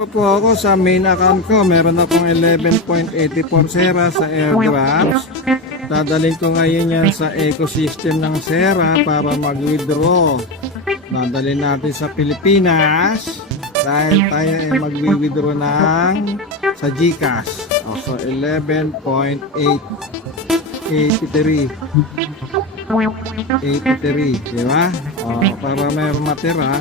Po ako sa main account ko, meron akong 11.84 Sera sa airdrops. Dadalhin ko ngayon yan sa ecosystem ng Sera para mag-withdraw. Dadalhin natin sa Pilipinas dahil tayo ay mag-withdraw ng sa GCash. So 11.83 di ba? Para mayroon matira.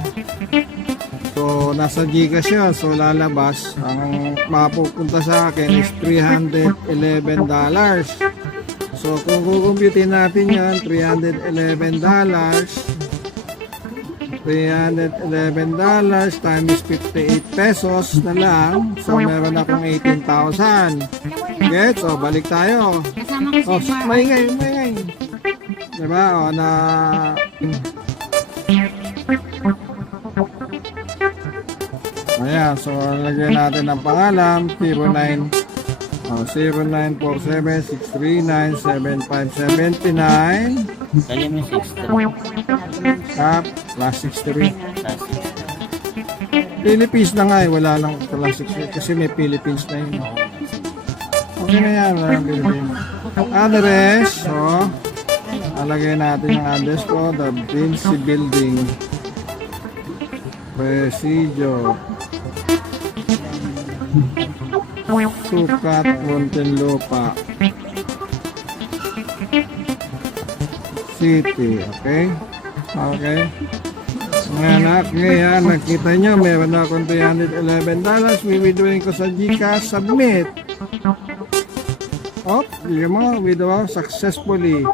So nasa GCash yun. So lalabas, ang mapupunta sa akin is $311. So kung kukumputin natin yan, $311 times 58 pesos na lang. So meron akong 18,000. Get? So balik tayo. Oh, maingay. Diba? O na... Ayan, so lagyan natin ng pangalan 0947-639-7579 Kaya mo 63. plus 63 Philippines na nga eh, wala lang plus 63 kasi may Philippines na yun. Okay na yan, walang Philippines. Address, so alagay natin yung address ko, the Vinci Building, Presidio, Sukat, Muntinlupa City. Okay? Okay. Mga anak, ngayon, nakita nyo, meron na akong $311. Withdrawing ko sa GCash, submit. Oh, yun mo, withdraw successfully.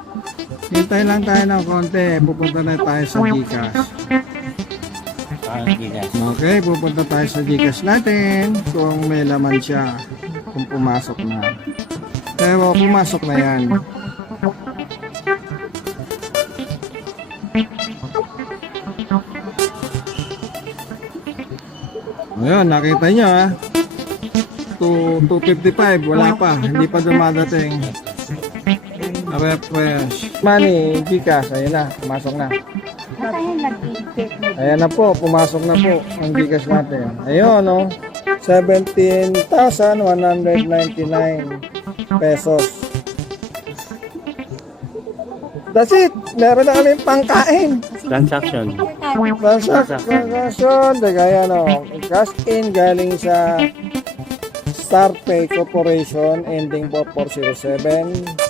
Hintay lang tayo ng konti, pupunta na tayo sa GCash. Okay, pupunta tayo sa GCash natin kung may laman siya, kung pumasok na. Pero pumasok na yan. Ayun, nakita nyo ha. 255, wala pa, hindi pa dumadating. Refresh. Money, GCash, ayun na, pumasok na. Ayan na po, pumasok na po ang GCash natin. Ayun, no? 17,199 pesos. That's it. Meron na kami pangkain. Transaction. Transaction. Kaya, no? Cash in galing sa StarPay Corporation ending 4407.